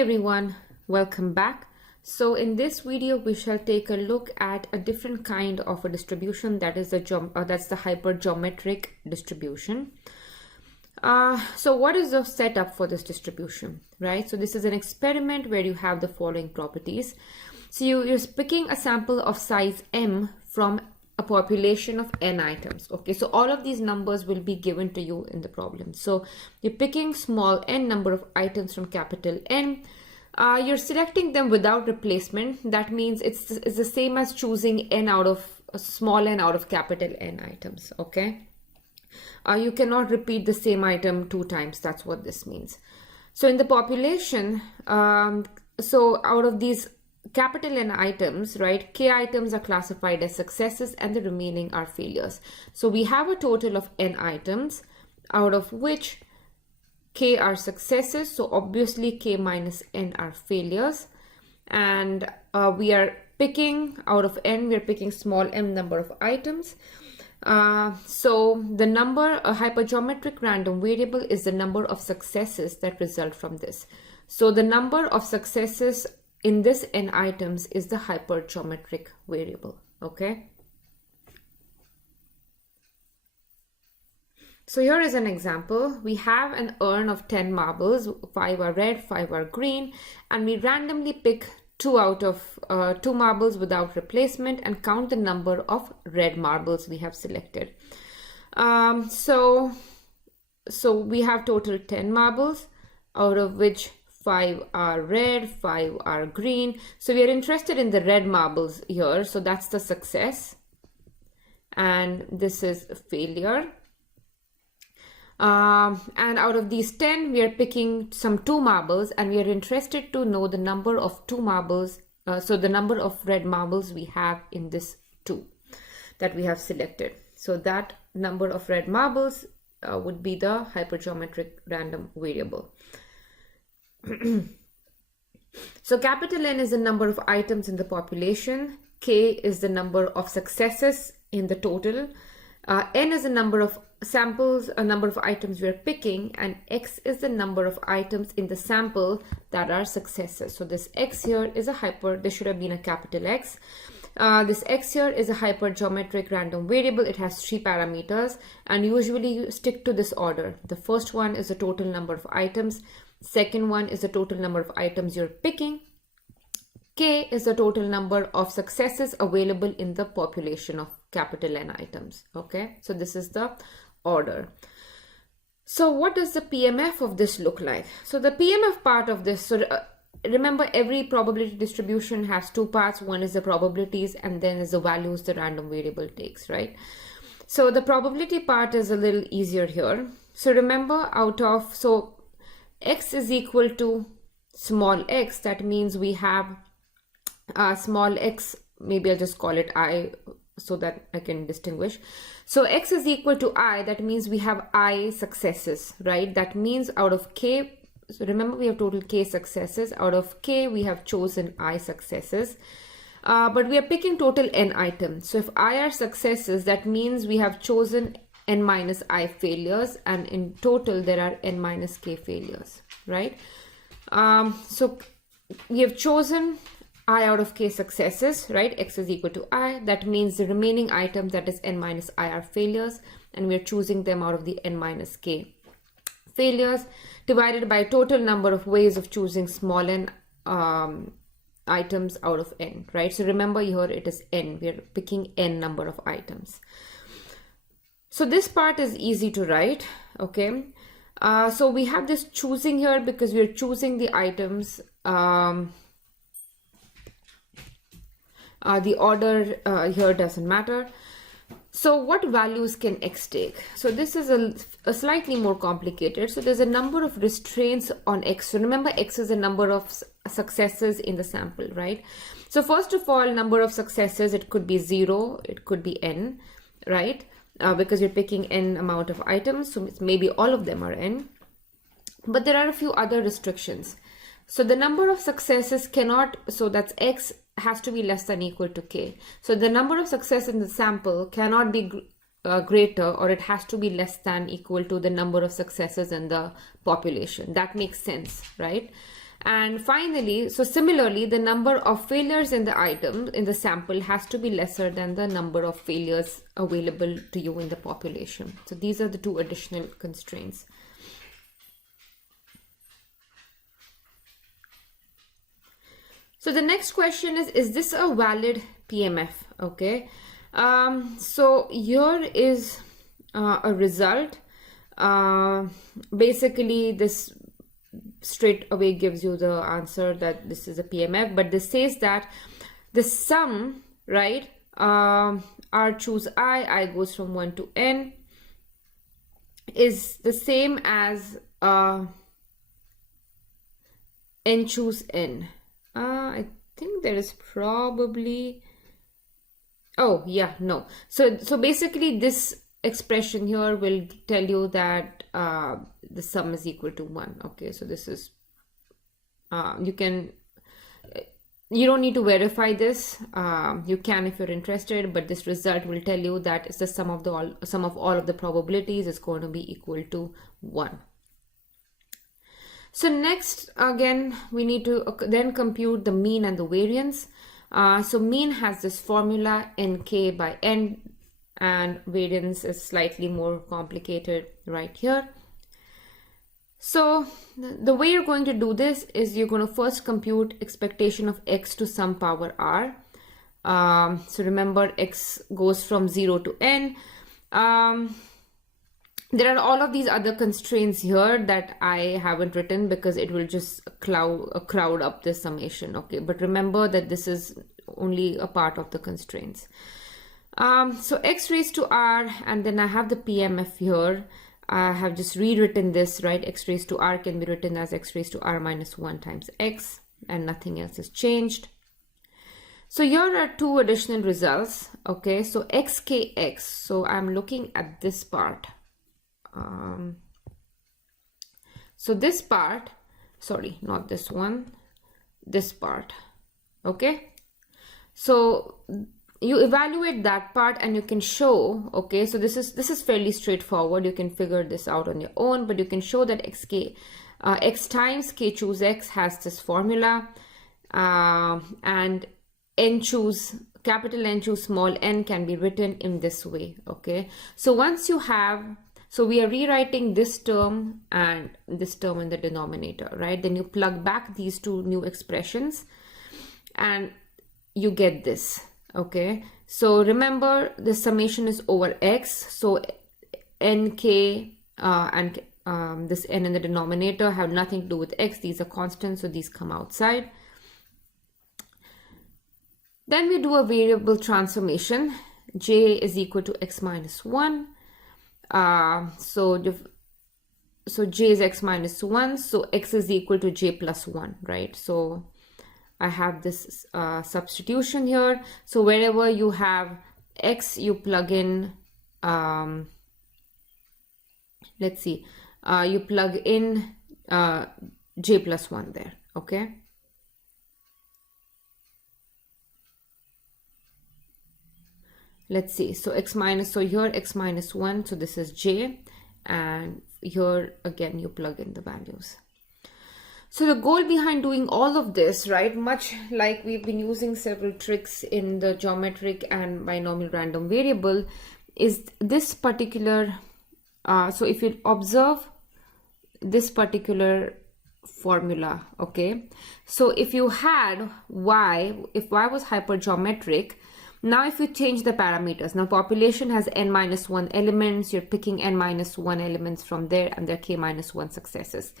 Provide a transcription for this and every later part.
everyone, welcome back. So in this video we shall take a look at a different kind of a distribution, that is that's the hypergeometric distribution. So what is the setup for this distribution, right? So this is an experiment where you have the following properties. So you're picking a sample of size m from a population of n items. Okay, so all of these numbers will be given to you in the problem. So you're picking small n number of items from capital N. You're selecting them without replacement. That means it's the same as choosing n out of small n out of capital N items. Okay, you cannot repeat the same item two times. That's what this means. So in the population, so out of these capital N items, right, k items are classified as successes and the remaining are failures. So we have a total of n items, out of which k are successes. So obviously k minus n are failures. And we are picking out of n, we are picking small m number of items. So the number, a hypergeometric random variable, is the number of successes that result from this. So the number of successes in this n items is the hypergeometric variable. Okay, so here is an example. We have an urn of 10 marbles, 5 are red, 5 are green, and we randomly pick 2 out of 2 marbles without replacement and count the number of red marbles we have selected. So we have total 10 marbles, out of which 5 are red, 5 are green. So we are interested in the red marbles here. So that's the success. And this is a failure. And out of these 10, we are picking some 2 marbles and we are interested to know the number of 2 marbles. So the number of red marbles we have in this 2 that we have selected. So that number of red marbles would be the hypergeometric random variable. So capital N is the number of items in the population, k is the number of successes in the total, n is the number of samples, a number of items we are picking, and x is the number of items in the sample that are successes. So this x here is this should have been a capital X. This x here is a hypergeometric random variable. It has 3 parameters, and usually you stick to this order. The first one is the total number of items. Second one is the total number of items you're picking. K is the total number of successes available in the population of capital N items. Okay, so this is the order. So what does the PMF of this look like? So the PMF part of this, so remember every probability distribution has 2 parts. One is the probabilities and then is the values the random variable takes, right? So the probability part is a little easier here. So remember so x is equal to small x. That means we have small x, maybe I'll just call it I so that I can distinguish. So x is equal to I, that means we have I successes, right? That means out of k, so remember we have total k successes. Out of k we have chosen I successes, but we are picking total n items. So if I are successes, that means we have chosen n minus I failures, and in total there are n minus k failures, right? So we have chosen I out of k successes, right? X is equal to I. That means the remaining items, that is n minus I, are failures, and we are choosing them out of the n minus k failures, divided by total number of ways of choosing small n items out of n, right? So remember here it is n. We are picking n number of items. So this part is easy to write. Okay, so we have this choosing here because we are choosing the items. The order here doesn't matter. So what values can x take? So this is a slightly more complicated. So there's a number of restraints on x. So remember, x is the number of successes in the sample, right? So first of all, number of successes, it could be 0, it could be n, right? Because you're picking n amount of items, so maybe all of them are n. But there are a few other restrictions. So the number of successes cannot, so that's x has to be less than equal to k. So the number of success in the sample cannot be greater, or it has to be less than equal to the number of successes in the population. That makes sense, right? And finally, so similarly, the number of failures in the item in the sample has to be lesser than the number of failures available to you in the population. So these are the two additional constraints. So the next question is this a valid PMF? Okay. So here is a result. Basically, this straight away gives you the answer that this is a PMF, but this says that the sum, right, R choose I goes from 1 to n, is the same as n choose n. I think there is probably, oh yeah, no. So basically this expression here will tell you that the sum is equal to 1. Okay, so this is you don't need to verify this. You can if you're interested, but this result will tell you that it's the sum of all of the probabilities is going to be equal to 1. So next, again, we need to then compute the mean and the variance. So mean has this formula nk by n, and variance is slightly more complicated right here. So the way you're going to do this is you're going to first compute expectation of x to some power r. So remember, x goes from 0 to n. There are all of these other constraints here that I haven't written because it will just crowd up this summation. Okay, but remember that this is only a part of the constraints. So x raised to r, and then I have the PMF here. I have just rewritten this, right? X raised to r can be written as x raised to r minus 1 times x, and nothing else is changed. So here are two additional results. Okay, so xkx. So I'm looking at this part. So this part, sorry, not this one, this part. Okay, so you evaluate that part and you can show, okay, so this is fairly straightforward. You can figure this out on your own, but you can show that x times k choose x has this formula, and n choose capital N choose small n can be written in this way. Okay, so once you have, so we are rewriting this term and this term in the denominator, right? Then you plug back these two new expressions and you get this. Okay, so remember the summation is over x, so nk and this n in the denominator have nothing to do with x. These are constants, so these come outside. Then we do a variable transformation. J is equal to x minus 1. So j is x minus 1, so x is equal to j plus 1, right? So I have this substitution here. So wherever you have x, you plug in, let's see, you plug in j plus 1 there. Okay, let's see, so x minus, so here x minus 1, so this is j, and here again you plug in the values. So the goal behind doing all of this, right, much like we've been using several tricks in the geometric and binomial random variable, is this particular, so if you observe this particular formula, okay, so if you had y, if y was hypergeometric, now if you change the parameters, now population has n minus 1 elements, you're picking n minus 1 elements from there, and there are k minus 1 successes.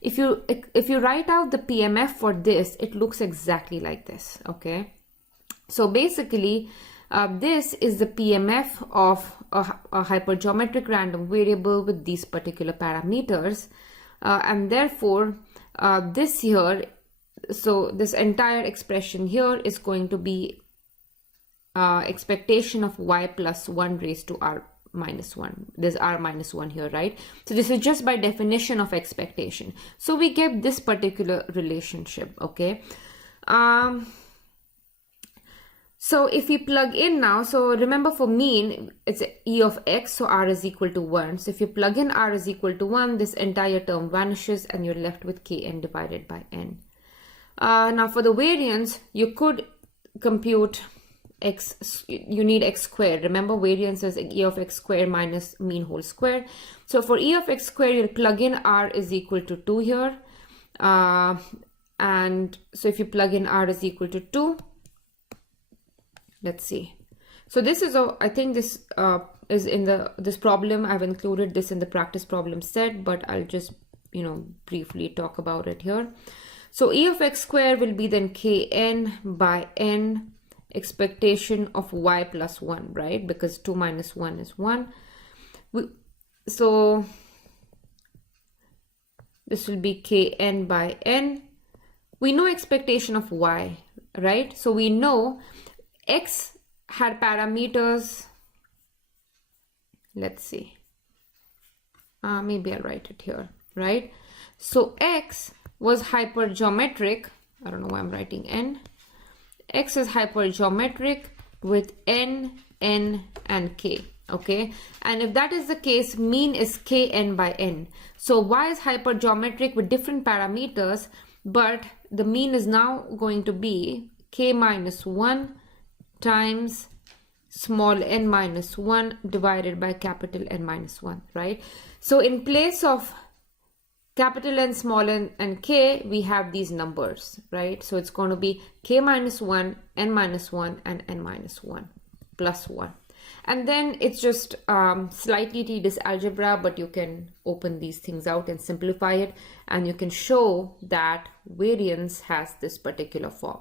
If you write out the PMF for this, it looks exactly like this. Okay, so basically this is the PMF of a hypergeometric random variable with these particular parameters, and therefore this here, so this entire expression here is going to be expectation of y plus 1 raised to r minus 1. There's r minus 1 here, right? So this is just by definition of expectation. So we get this particular relationship. Okay, so if we plug in now, so remember for mean it's e of x, so r is equal to 1. So if you plug in r is equal to 1, this entire term vanishes and you're left with kn divided by n. Now for the variance, you could compute x, you need x squared. Remember, variance is e of x squared minus mean whole square. So for e of x squared, you'll plug in r is equal to 2 here. And so if you plug in r is equal to 2, let's see. So this is, I think this is in this problem. I've included this in the practice problem set, but I'll just, briefly talk about it here. So e of x squared will be then kn by n expectation of y plus 1, right? Because 2 minus 1 is 1. So this will be kn by n. We know expectation of y, right? So we know x had parameters. Let's see. Maybe I'll write it here, right? So x was hypergeometric. I don't know why I'm writing n. X is hypergeometric with n, n, and k. Okay, and if that is the case, mean is kn by n. So y is hypergeometric with different parameters, but the mean is now going to be k minus 1 times small n minus 1 divided by capital N minus 1, right? So in place of capital N, small n, and k, we have these numbers, right? So it's going to be k minus 1, n minus 1, and n minus 1 plus 1. And then it's just slightly tedious algebra, but you can open these things out and simplify it, and you can show that variance has this particular form.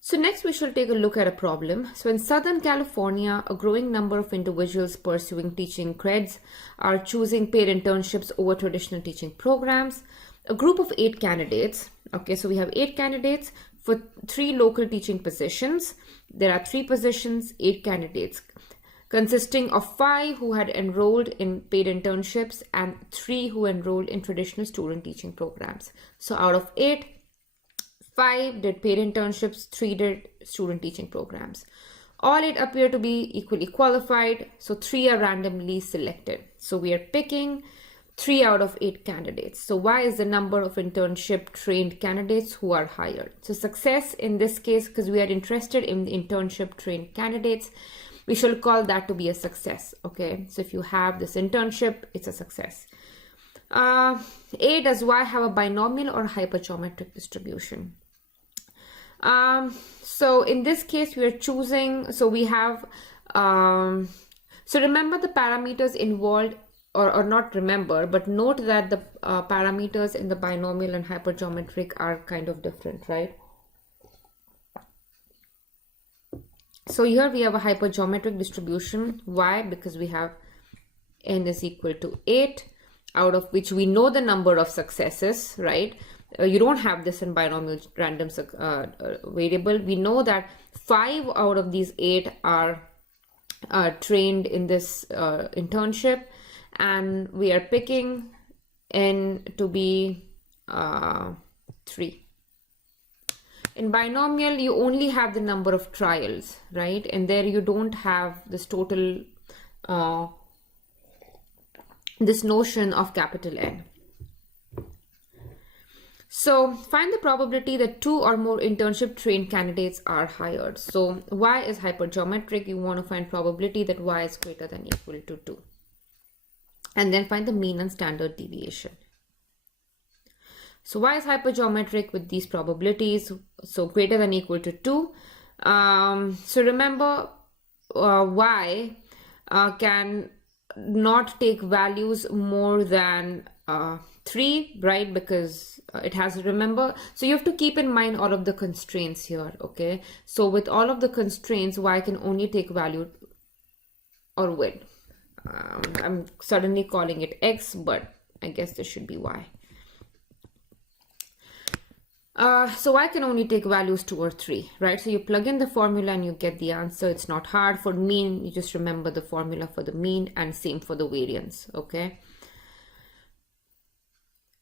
So next we shall take a look at a problem. So in Southern California, a growing number of individuals pursuing teaching creds are choosing paid internships over traditional teaching programs. A group of 8 candidates, okay, so we have 8 candidates for 3 local teaching positions. There are 3 positions, 8 candidates, consisting of 5 who had enrolled in paid internships and 3 who enrolled in traditional student teaching programs. So out of 8, 5 did paid internships, 3 did student teaching programs. All 8 appear to be equally qualified, so 3 are randomly selected. So we are picking 3 out of 8 candidates. So y is the number of internship trained candidates who are hired. So success in this case, because we are interested in the internship trained candidates, we shall call that to be a success. Okay, so if you have this internship, it's a success. A, does y have a binomial or hypergeometric distribution? So in this case, we are choosing, so we have, so remember the parameters involved, or not remember, but note that the parameters in the binomial and hypergeometric are kind of different, right? So here we have a hypergeometric distribution. Why? Because we have n is equal to 8, out of which we know the number of successes, right? You don't have this in binomial random variable. We know that 5 out of these 8 are trained in this internship, and we are picking n to be 3. In binomial, you only have the number of trials, right? And there you don't have this total, this notion of capital N. So find the probability that 2 or more internship trained candidates are hired. So y is hypergeometric. You want to find probability that y is greater than or equal to 2. And then find the mean and standard deviation. So y is hypergeometric with these probabilities. So greater than or equal to 2. So remember, y can not take values more than 3, right? Because it has, remember, so you have to keep in mind all of the constraints here, okay? So with all of the constraints, y can only take value, or wait, I'm suddenly calling it x, but I guess this should be y. So y can only take values 2 or 3, right? So you plug in the formula and you get the answer. It's not hard. For mean, you just remember the formula for the mean, and same for the variance, okay?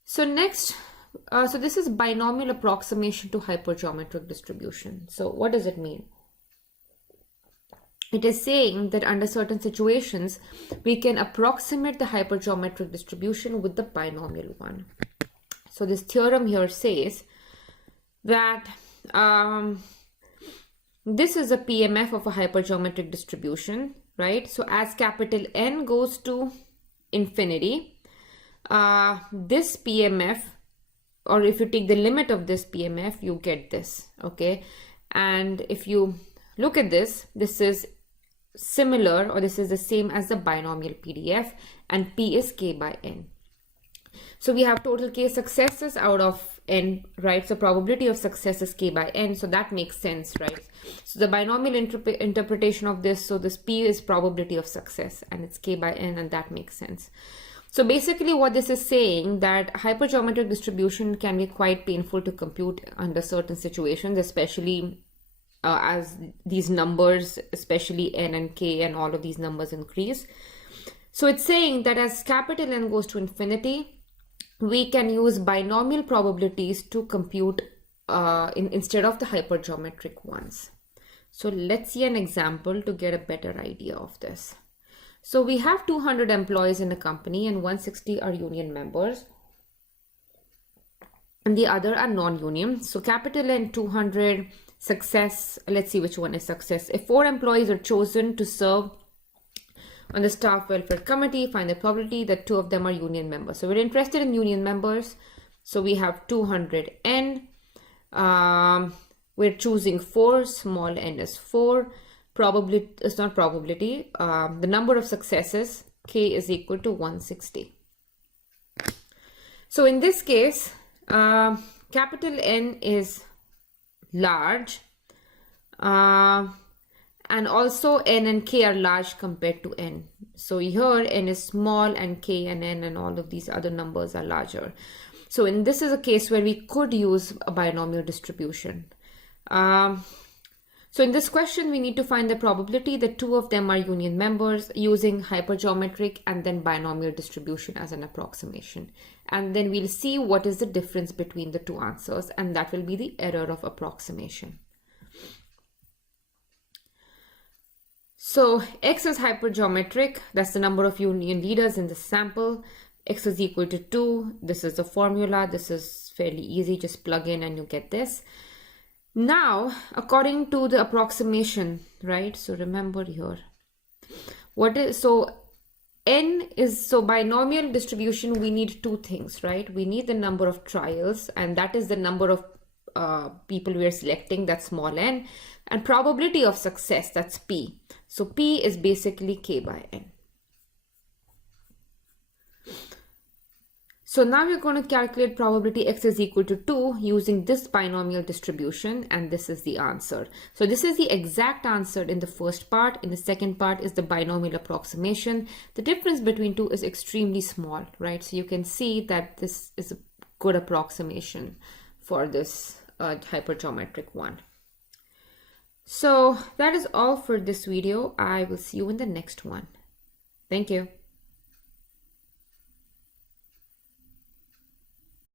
So next, so this is binomial approximation to hypergeometric distribution. So what does it mean? it is saying that under certain situations, we can approximate the hypergeometric distribution with the binomial one. So this theorem here says that this is a PMF of a hypergeometric distribution, right? So as capital N goes to infinity, this PMF, or if you take the limit of this PMF, you get this, okay? And if you look at this, this is similar, or this is the same as the binomial PDF, and P is K by N. So we have total K successes out of N, right? So probability of success is K by N, so that makes sense, right? So the binomial interpretation of this, so this P is probability of success, and it's K by N, and that makes sense. So basically what this is saying, that hypergeometric distribution can be quite painful to compute under certain situations, especially as these numbers, especially N and K and all of these numbers increase. So it's saying that as capital N goes to infinity, we can use binomial probabilities to compute instead of the hypergeometric ones. So let's see an example to get a better idea of this. So we have 200 employees in a company and 160 are union members, and the other are non-union. So capital N 200, success, let's see which one is success. If 4 employees are chosen to serve on the staff welfare committee, find the probability that 2 of them are union members. So we're interested in union members. So we have 200 N. We're choosing 4, small n is 4. Probability is not probability. The number of successes, K is equal to 160. So in this case, capital N is large, and also N and K are large compared to N. So here N is small and K and N and all of these other numbers are larger. So this is a case where we could use a binomial distribution. So in this question, we need to find the probability that 2 of them are union members using hypergeometric and then binomial distribution as an approximation. And then we'll see what is the difference between the two answers, and that will be the error of approximation. So X is hypergeometric, that's the number of union leaders in the sample. X is equal to 2. This is the formula. This is fairly easy, just plug in and you get this. Now, according to the approximation, right? So remember here, N is, so binomial distribution, we need 2 things, right? We need the number of trials, and that is the number of people we are selecting, that's small n, and probability of success, that's P. So P is basically K by N. So now we're going to calculate probability X is equal to 2 using this binomial distribution, and this is the answer. So this is the exact answer in the first part. In the second part is the binomial approximation. The difference between 2 is extremely small, right? So you can see that this is a good approximation for this hypergeometric one. So that is all for this video. I will see you in the next one. Thank you.